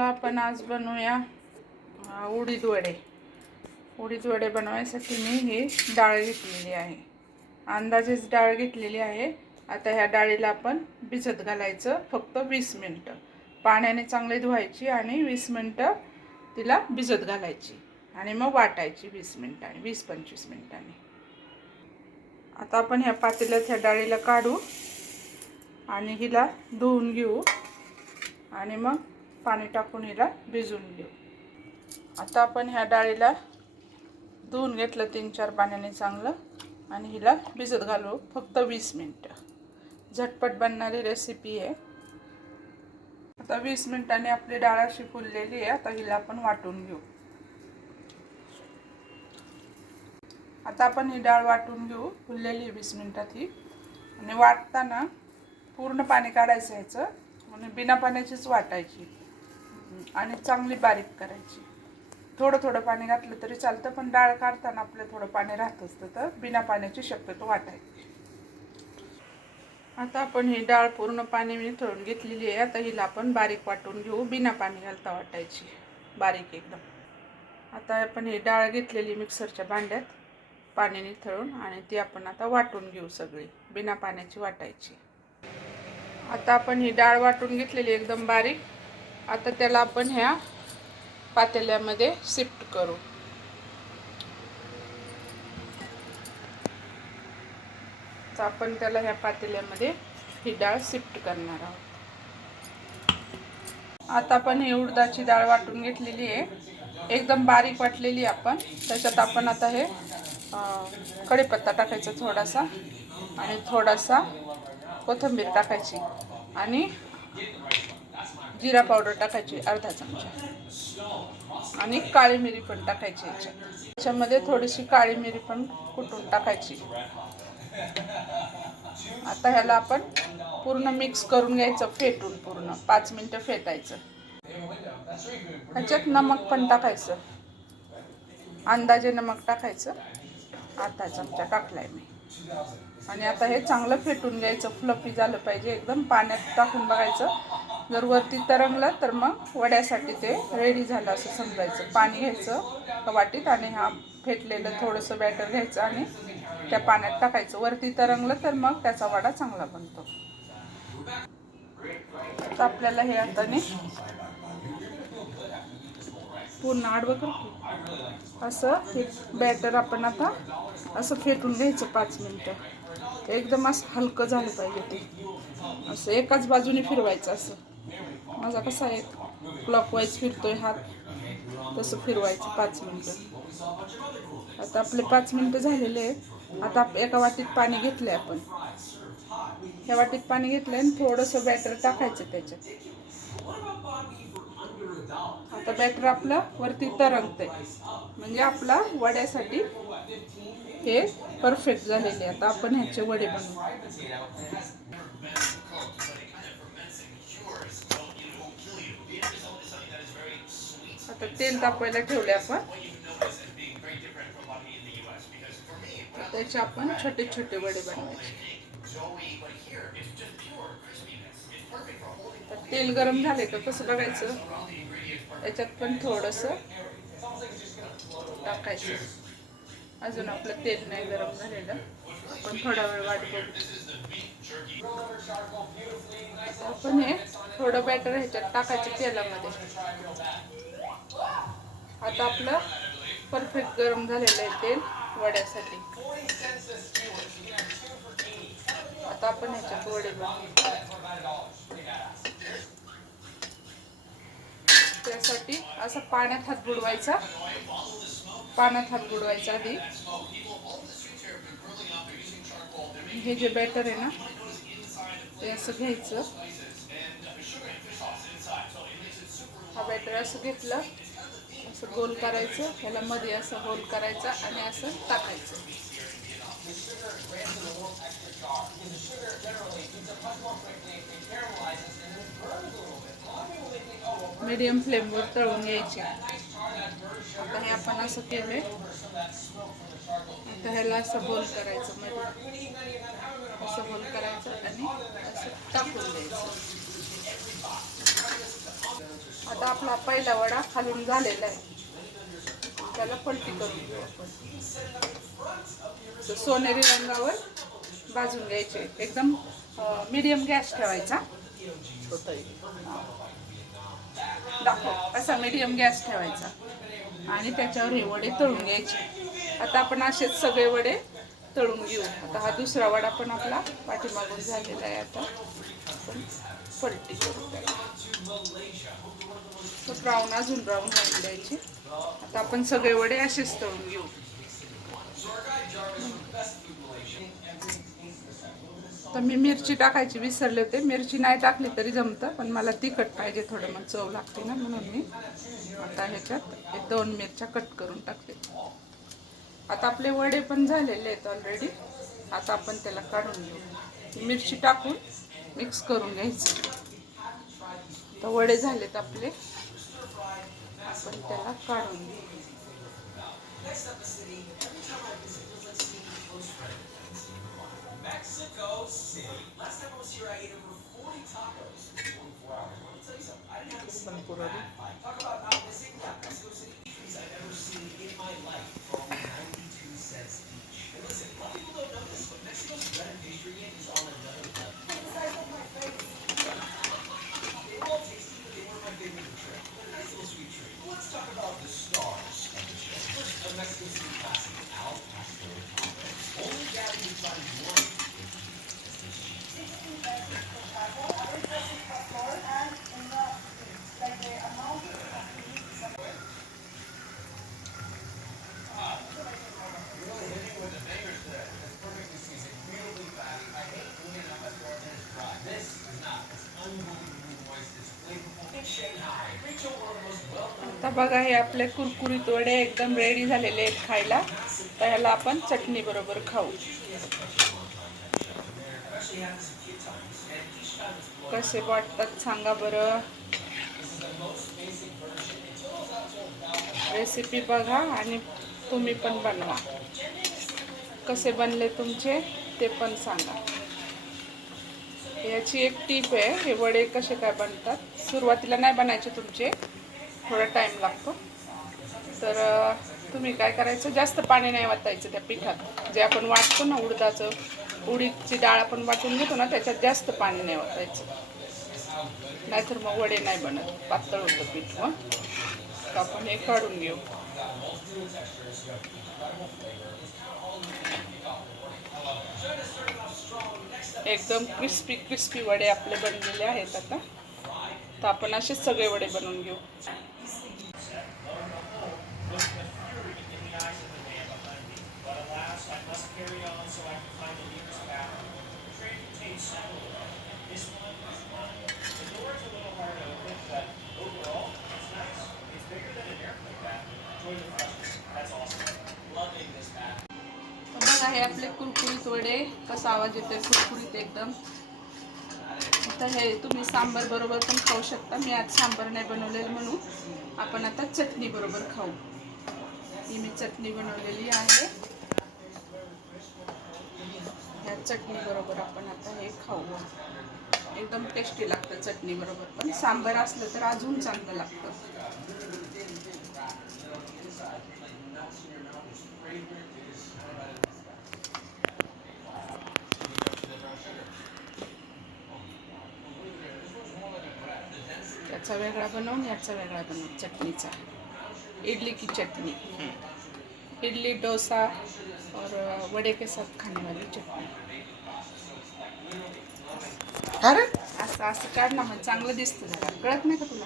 चला आपण आज बनवूया उडीद वडे. उडीद वडे बनवायसाठी मी ही डाळ घेतलेली आहे. अंदाजेच डाळ घेतलेली आहे. आता ह्या डाळीला आपण भिजत घालायचं फक्त 20 मिनिटं. पाण्याने चांगले धुवायची आणि 20 मिनिटं तिला भिजत घालायची आणि मग वाटायची 20 मिनिटांनी, 20-25 मिनिटांनी. आता आपण ह्या पातेल्यात ह्या डाळीला काढू आणि हिला धुवून घेऊ आणि मग पाणी टाकून हिला भिजवून घेऊ. आता आपण ह्या डाळीला धुवून घेतलं 3-4 पाण्याने चांगलं आणि हिला भिजत घालू फक्त 20 मिनिटं. झटपट बनणारी रेसिपी आहे. आता 20 मिनिटांनी आपली डाळ अशी फुललेली आहे. आता हिला आपण वाटून घेऊ. आता आपण ही डाळ वाटून घेऊ. फुललेली आहे 20 मिनिटात ही. आणि वाटताना पूर्ण पाणी काढायचं ह्याचं आणि बिना पाण्याचीच वाटायची आणि चांगली बारीक करायची. थोडं थोडं पाणी घातलं तरी चालतं, पण डाळ काढताना आपलं थोडं पाणी राहत असतं, तर बिना पाण्याची शक्यतो वाटायची. आता आपण ही डाळ पूर्ण पाणी निथळून घेतलेली आहे. आता हिला आपण बारीक वाटून घेऊ. बिना पाणी घालता वाटायची, बारीक एकदम. आता आपण ही डाळ घेतलेली मिक्सरच्या भांड्यात पाणी निथळून आणि ती आपण आता वाटून घेऊ सगळी, बिना पाण्याची वाटायची. आता आपण ही डाळ वाटून घेतलेली एकदम बारीक. आता त्याला आपण ह्या पातेल्यामध्ये शिफ्ट करू. तर आपण त्याला ह्या पातेल्यामध्ये ही डाळ शिफ्ट करणार आहोत. आता आपण ही उडदाची डाळ वाटून घेतलेली आहे, एकदम बारीक वाटलेली आपण. त्याच्यात आपण आता हे कढीपत्ता टाकायचा थोडासा आणि थोडासा कोथिंबीर टाकायची आणि जिरा पावडर टाकायची अर्धा चमचा आणि काळी मिरी पण टाकायची याच्यामध्ये थोडीशी काळी मिरी पण कुटून टाकायची. आता ह्याला आपण पूर्ण मिक्स करून घ्यायचं, फेटून पूर्ण 5 मिनिटं फेटायचं. ह्याच्यात नमक पण टाकायचं, अंदाजे नमक टाकायचं. अर्धा चमचा टाकलाय मी. आणि आता हे चांगलं फेटून घ्यायचं. फ्लफी झालं पाहिजे एकदम. पाण्यात टाकून बघायचं, जर वरती तरंगलं तर मग वड्यासाठी ते रेडी झालं असं समजायचं. पाणी घ्यायचं वाटीत आणि हा फेटलेलं थोडंसं बॅटर घ्यायचं आणि त्या पाण्यात टाकायचं. वरती तरंगलं तर मग त्याचा वडा चांगला बनतो. तर आपल्याला हे हाताने पूर्ण आडवं करतो असं हे बॅटर आपण आता असं फेटून घ्यायचं 5 मिनिटं. एकदम असं हलकं झालं पाहिजे ते. असं एकाच बाजूने फिरवायचं. असं माझा कसा आहे क्लॉकवाईज फिरतोय हात, तसं फिरवायचं 5 मिनिटं. आता आपले 5 मिनिटं झालेले आहेत. आता एका वाटीत पाणी घेतलंय आपण. ह्या वाटीत पाणी घेतलंय आणि थोडंसं बॅटर टाकायचं त्याच्यात. आता बॅटर आपलं वरती तरंगतंय म्हणजे आपला वड्यासाठी हे परफेक्ट झालेले. आता आपण ह्याचे वडे बनवू. आता तेल तापवायला ठेवले आपण. त्याचे आपण छोटे छोटे वडे बनवायचे. तर तेल गरम झाले का कसं बघायचं, याच्यात पण थोडंसं टाकायचं. अजून आपलं तेल नाही गरम झालेलं, आपण थोडा वेळ वाट बघू. आपण हे थोडं बॅटर ह्याच्यात टाकायचं तेलामध्ये. आता आपलं परफेक्ट गरम झालेलं आहे तेल वड्यासाठी. आता आपण ह्याच्यात वडे बनवू. त्यासाठी असं पाण्यात हात बुडवायचा. पाण्यात हात बुडवायचा आधी. हे जे बॅटर आहे ना ते असं घ्यायचं. हा बॅटर असं घेतलं, असं गोल करायचं. ह्याला मध्ये असं होल करायचा आणि असं टाकायचं. मीडियम फ्लेमवर तळून घ्यायचे. आता हे आपण असं केलंय. आता ह्याला असं होल करायचं, मध्ये असं होल करायचं आणि असं टाकून द्यायचं. आता आपला पहिला वडा खालून झालेला आहे, त्याला पलटी करून घेऊ आपण. सोनेरी रंगावर भाजून घ्यायचे, एकदम मीडियम गॅस ठेवायचा. दाखव, असा मीडियम गॅस ठेवायचा आणि त्याच्यावर हे वडे तळून घ्यायचे. आता आपण असेच सगळे वडे तळून घेऊ. आता हा दुसरा वडा पण आपला पाठीमागून झालेला आहे. आता आपण पलटी करू त्याला, ब्राऊन अजून ब्राऊन होऊन द्यायचे. आता आपण सगळे वडे असेच तळून घेऊ. तर मी मिरची टाकायची विसरले होते, मिरची नाही टाकली तरी जमतं, पण मला तिखट पाहिजे थोडं, मग चव लागते ना, म्हणून मी आता ह्याच्यात 2 मिरच्या कट करून टाकते. आता आपले वडे पण झालेले आहेत ऑलरेडी. आता आपण त्याला काढून घेऊ. मिरची टाकून मिक्स करून घ्यायचं. तर वडे झालेत आपले, आपण त्याला काढून घेऊ. Mexico City. Last time I was here, I ate over 40 tacos in 24 hours. Let me tell you something. I didn't have to sleep for that. Talk about not missing that. Mexico City pastries I've ever seen in my life for only 92 cents each. And listen, a lot of people don't know this, but Mexico's bread and pastry game is on another level. The size of my face. They were all tasty, but they weren't my favorite of the trip. But a nice little sweet treat. But let's talk about the stars of the show. First, a Mexico City classic, Al Pastor Taco. Only Gabby can find one. आता बघा, हे आपले कुरकुरीत वडे एकदम ready झालेले आहेत खायला. तर ह्याला आपण चटणी बरोबर खाऊ. कसे वाटतात सांगा बरं. रेसिपी बघा आणि तुम्ही पण बनवा. कसे बनले तुमचे ते पण सांगा. याची एक टीप आहे, हे वडे कसे काय बनतात. सुरुवातीला नाही बनायचे तुमचे, थोडा टाईम लागतो. तर तुम्ही काय करायचं, जास्त पाणी नाही वाटायचं त्या पिठात. जे आपण वाटतो ना उडदाचं, उडीदची डाळ आपण वाटून घेतो ना, त्याच्यात जास्त पाणी नाही वाटायचं, नाहीतर मग वडे नाही बनत, पातळ होतं पीठ. मग तर आपण हे काढून घेऊ. एकदम क्रिस्पी क्रिस्पी वडे आपले बनलेले आहेत. आता तर आपण असेच सगळे वडे बनवून घेऊ. बघा, हे आपले कुरकुरीत वडे, कसा आवाज येतोय, कुरकुरीत एकदम. आता हे तुम्ही सांबर बरोबर पण खाऊ शकता. मी आज सांबर नाही बनवलेलं म्हणून आपण आता चटणी बरोबर खाऊ. ही मी चटणी बनवलेली आहे. ह्या चटणी बरोबर आपण आता हे खाऊ. एकदम टेस्टी लागतं चटणी बरोबर. पण सांबर असलं तर अजून चांगलं लागतं. याचा वेगळा बनवून याचा वेगळा बनवून चटनीचा. इडली की चटनी, इडली डोसा और वड़े के साथ खाने वाली चटनी. अरे असं असं काढ ना, मग चांगलं दिसतं. जरा कळत नाही का तुला.